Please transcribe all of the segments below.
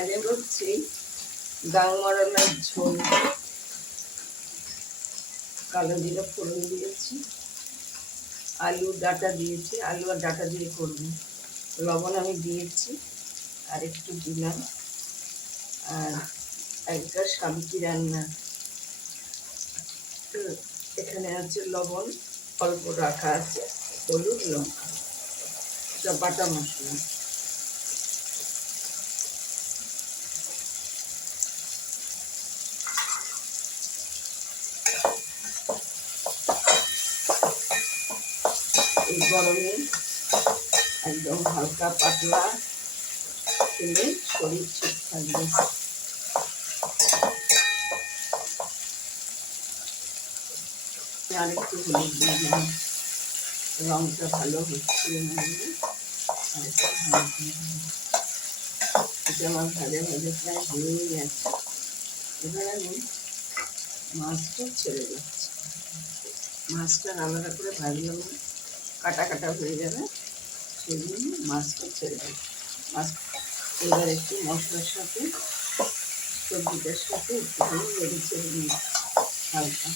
আজকে হচ্ছে গাংমরালার ঝোল। কালো জিরা ফোড়ন দিয়েছি, আলু ডাঁটা দিয়েছি, আলু আর ডাঁটা দিয়ে করবো। লবণ আমি দিয়েছি আর একটু দিলাম। আর একটা সাবজি রান্না, এখানে আছে লবণ অল্প রাখা আছে, হলুদ লঙ্কা, সব বাটা মশলা। এই গরমে একদম হালকা পাতলা খেলে শরীর ঠিক থাকবে। আরেকটু হলুদ দিয়ে দিলাম, রঙটা ভালো হচ্ছে না। আরেকটু হলুদ দিয়ে দিলাম। এটা আমার ভাজা ভাজা প্রায় হয়েই গেছে। এবার আমি মাছটা ছেড়ে যাচ্ছি। মাছটা আলাদা করে ভাজলাম, কাটা কাটা হয়ে যাবে, সেই জন্য মাছটা ছেড়ে যাবে। মাছ এবার একটু মশলার সাথে সবজিটার সাথে একটুখানি নেড়ে ছেড়ে দিই হালকা।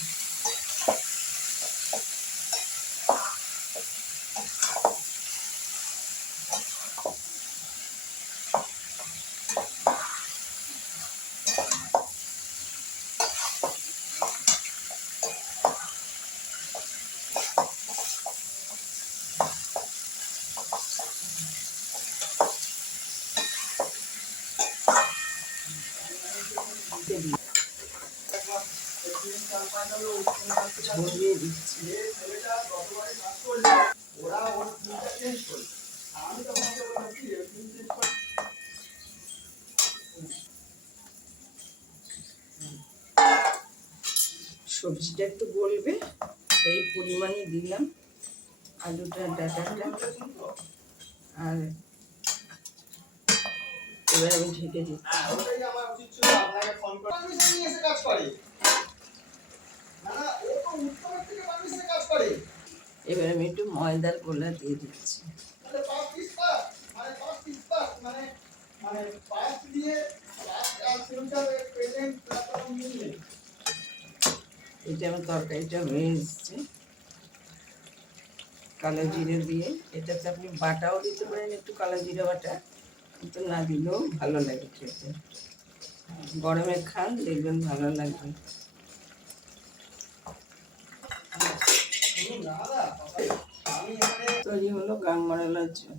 ঝরিয়ে দিচ্ছি। সবজিটা একটু গলবে এই পরিমাণে দিলাম আলুটা ডাঁটাটা। আর এবার আমি ঢেকে দিচ্ছি। এবার আমি একটু ময়দার গোলা দিয়ে দিচ্ছি। এটা আমার তরকারিটা হয়ে এসছে কালো জিরে দিয়ে। এটাতে আপনি বাটাও দিতে পারেন, একটু কালো জিরে বাটা, কিন্তু না দিলেও ভালো লাগে খেতে। গরমে খান, দেখবেন ভালো লাগবে। তৈরি হলো গাংমরালার ঝোল।